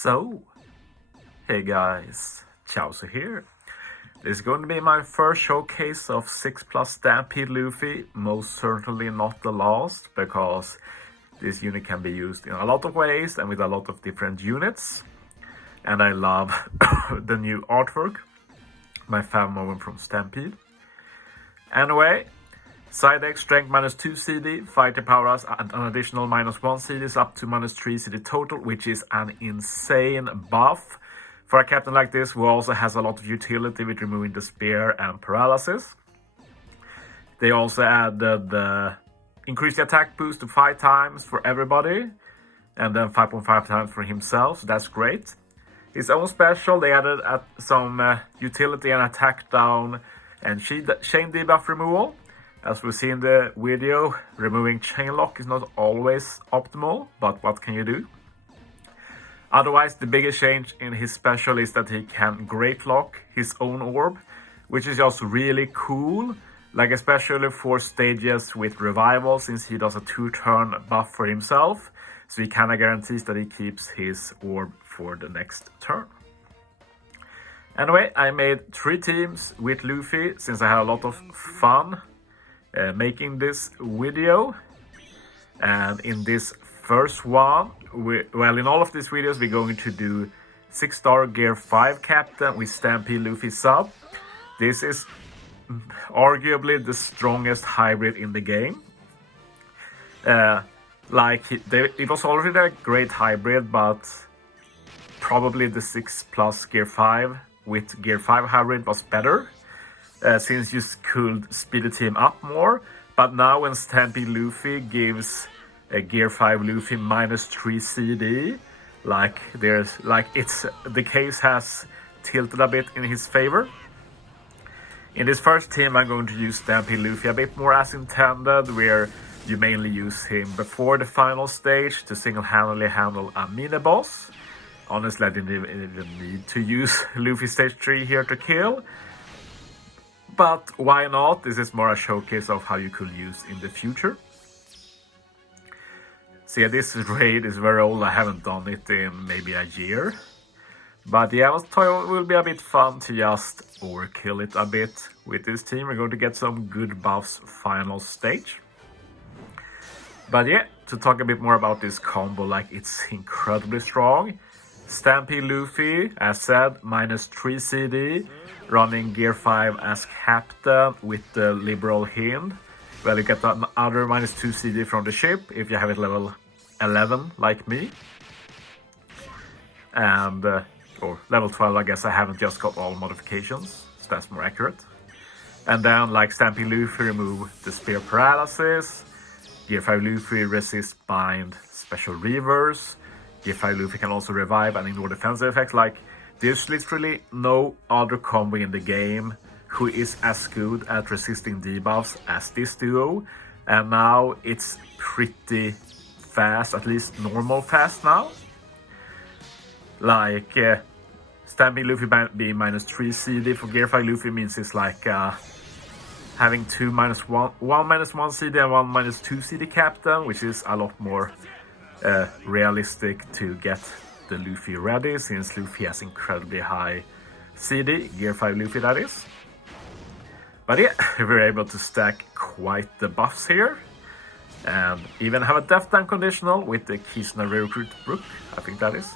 So, hey guys, Chauzu here. This is going to be my first showcase of 6+ Stampede Luffy, most certainly not the last, because this unit can be used in a lot of ways and with a lot of different units. And I love the new artwork, my favorite moment from Stampede. Anyway, side X strength -2 CD, fighter powers and an additional -1 CDs up to -3 CD total, which is an insane buff. For a captain like this, who also has a lot of utility with removing the spear and paralysis. They also added the increased attack boost to 5 times for everybody, and then 5.5 times for himself, so that's great. His own special, they added some utility and attack down and chain debuff removal. As we see in the video, removing chain lock is not always optimal, but what can you do? Otherwise, the biggest change in his special is that he can great lock his own orb, which is just really cool, like especially for stages with revival, since he does a 2-turn buff for himself, so he kinda guarantees that he keeps his orb for the next turn. Anyway, I made 3 teams with Luffy, since I had a lot of fun making this video. And in this first one, in all of these videos we're going to do 6-star Gear 5 Captain with Stampede Luffy sub. This is arguably the strongest hybrid in the game. It was already a great hybrid, but probably the 6+ Gear 5 with Gear 5 hybrid was better. Since you could speed the team up more, but now when Stampede Luffy gives a Gear 5 Luffy -3 CD, the case has tilted a bit in his favor. In this first team, I'm going to use Stampede Luffy a bit more as intended, where you mainly use him before the final stage to single-handedly handle a mini-boss. Honestly, I didn't even need to use Luffy stage 3 here to kill. But why not? This is more a showcase of how you could use in the future. So yeah, this raid is very old. I haven't done it in maybe a year. But yeah, I thought it will be a bit fun to just overkill it a bit with this team. We're going to get some good buffs final stage. But yeah, to talk a bit more about this combo, it's incredibly strong. Stampede Luffy, as said, -3 CD, running Gear 5 as captain with the liberal hint. Well, you get another -2 CD from the ship if you have it level 11 like me. And, or level 12, I guess I haven't just got all modifications, so that's more accurate. And then, like Stampede Luffy, remove the spear paralysis. Gear 5 Luffy resist bind special reverse. Gear 5 Luffy can also revive and ignore defensive effects. There's literally no other combo in the game who is as good at resisting debuffs as this duo. And now it's pretty fast, at least normal fast now. Stampede Luffy being -3 CD for Gear 5 Luffy means it's having 2 -1 CD and 1 -2 CD captain, which is a lot more realistic to get the Luffy ready, since Luffy has incredibly high CD, Gear 5 Luffy that is. But yeah, we're able to stack quite the buffs here, and even have a death time conditional with the Kisuna recruit Brook, I think that is.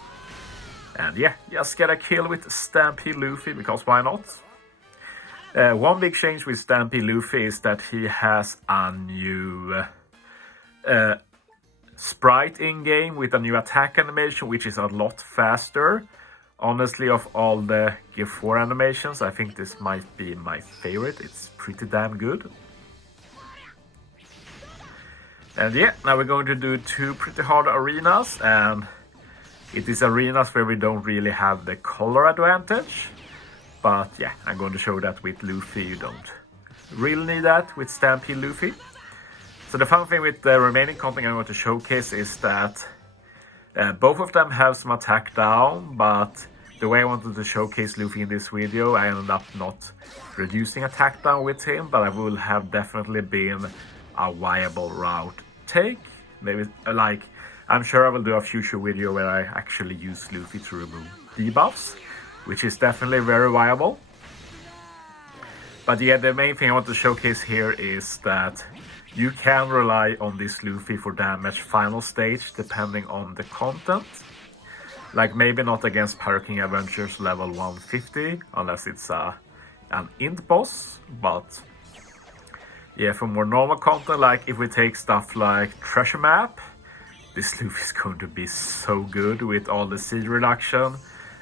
And yeah, just get a kill with Stampede Luffy, because why not? One big change with Stampede Luffy is that he has a new sprite in-game with a new attack animation, which is a lot faster. Honestly, of all the Gear 4 animations, I think this might be my favorite. It's pretty damn good. And yeah, now we're going to do 2 pretty hard arenas, and it is arenas where we don't really have the color advantage. But yeah, I'm going to show that with Luffy. You don't really need that with Stampede Luffy. So the fun thing with the remaining content I want to showcase is that both of them have some attack down, but the way I wanted to showcase Luffy in this video, I ended up not reducing attack down with him, but I will have definitely been a viable route take. Maybe I'm sure I will do a future video where I actually use Luffy to remove debuffs, which is definitely very viable. But yeah, the main thing I want to showcase here is that you can rely on this Luffy for damage final stage depending on the content. Like maybe not against Pirate King Adventures level 150 unless it's an int boss, but yeah, for more normal content, like if we take stuff like Treasure Map, this Luffy is going to be so good with all the seed reduction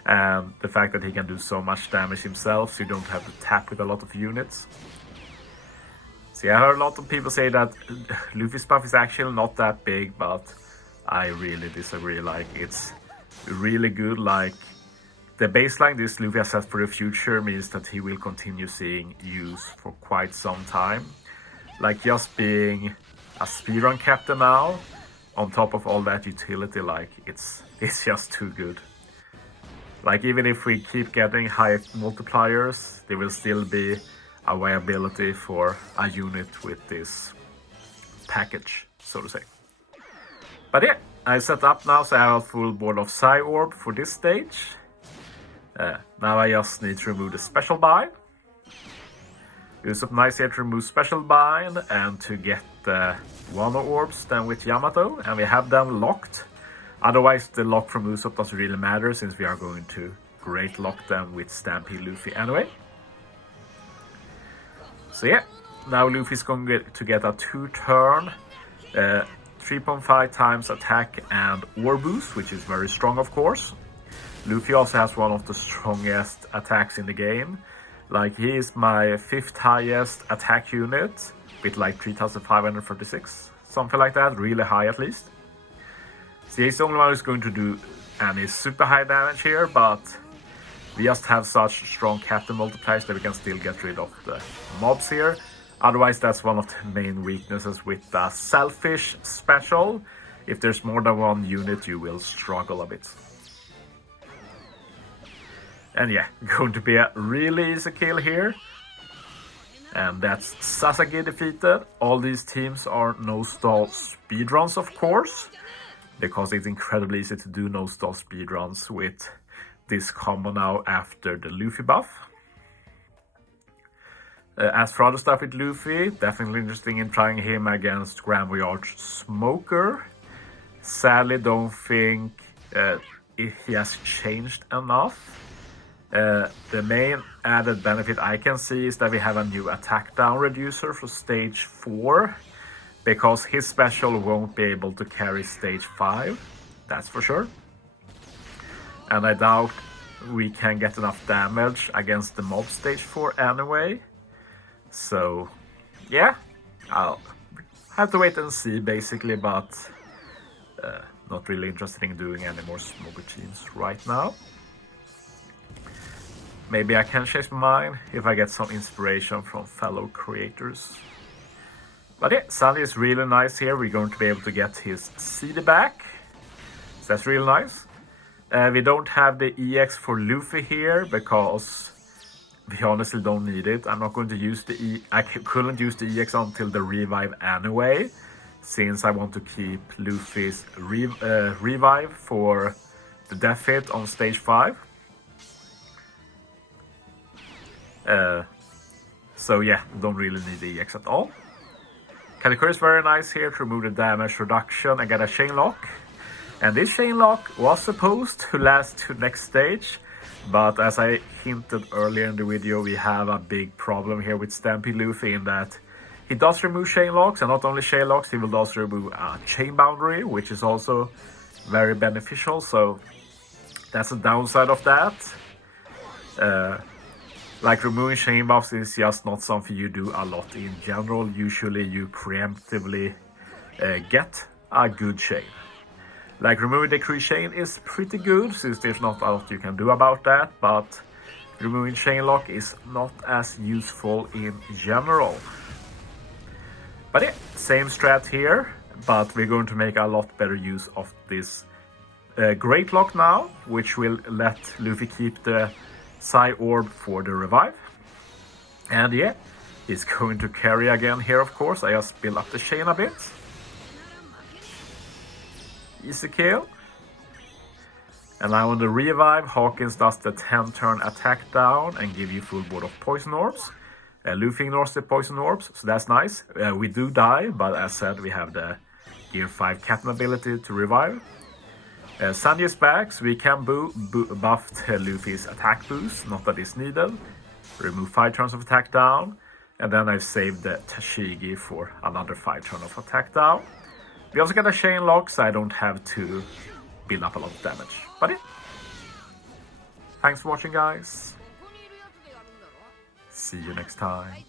and the fact that he can do so much damage himself, so you don't have to tap with a lot of units. See, I heard a lot of people say that Luffy's buff is actually not that big, but I really disagree. Like, it's really good. Like, the baseline this Luffy has set for the future means that he will continue seeing use for quite some time. Like, just being a speedrun captain now, on top of all that utility, like, it's just too good. Like, even if we keep getting high multipliers, there will still be a viability for a unit with this package, so to say. But yeah, I set up now, so I have a full board of Psy Orb for this stage. Now I just need to remove the special bind. Use up nice here to remove special bind and to get the Wano orbs then with Yamato, and we have them locked. Otherwise the lock from Usopp doesn't really matter since we are going to great lock them with Stampede Luffy anyway. So yeah, now Luffy's going to get a 2-turn 3.5 times attack and orb boost, which is very strong of course. Luffy also has one of the strongest attacks in the game. Like, he is my 5th highest attack unit with like 3536, something like that, really high at least. So he's the only one who's going to do any super high damage here, but we just have such strong captain multipliers that we can still get rid of the mobs here. Otherwise, that's one of the main weaknesses with the selfish special. If there's more than one unit, you will struggle a bit. And yeah, going to be a really easy kill here. And that's Sasaki defeated. All these teams are no-stall speedruns, of course, because it's incredibly easy to do no-stall speedruns with this combo now after the Luffy buff. As for other stuff with Luffy, definitely interesting in trying him against Grand Voyage Smoker. Sadly, don't think he has changed enough. The main added benefit I can see is that we have a new attack down reducer for stage 4, because his special won't be able to carry stage 5, that's for sure. And I doubt we can get enough damage against the mob stage 4 anyway. So yeah, I'll have to wait and see basically, but not really interested in doing any more smoker teams right now. Maybe I can change my mind if I get some inspiration from fellow creators. But yeah, Sunny is really nice here. We're going to be able to get his CD back. So that's really nice. We don't have the EX for Luffy here because we honestly don't need it. I'm not going to use the I couldn't use the EX until the revive anyway, since I want to keep Luffy's revive for the death hit on stage 5. So yeah, don't really need the EX at all. Katakuri is very nice here to remove the damage reduction and get a chain lock. And this chain lock was supposed to last to next stage, but as I hinted earlier in the video, we have a big problem here with Stampede Luffy in that he does remove chain locks, and not only chain locks, he will also remove a chain boundary, which is also very beneficial. So that's a downside of that. Like, removing chain buffs is just not something you do a lot in general. Usually you preemptively get a good chain. Like, removing the crew chain is pretty good, since there's not a lot you can do about that, but removing chain lock is not as useful in general. But yeah, same strat here, but we're going to make a lot better use of this great lock now, which will let Luffy keep the Psy Orb for the revive. And yeah, he's going to carry again here, of course. I just build up the chain a bit. Easy kill. And now on the revive, Hawkins does the 10-turn attack down and give you full board of poison orbs. Luffy ignores the poison orbs, so that's nice. We do die, but as said, we have the Gear 5 Captain ability to revive. Sanji is back, so we can buff Luffy's attack boost, not that it's needed. Remove 5 turns of attack down. And then I've saved the Tashigi for another 5 turn of attack down. We also get a chain lock, so I don't have to build up a lot of damage. But yeah. Thanks for watching, guys. See you next time.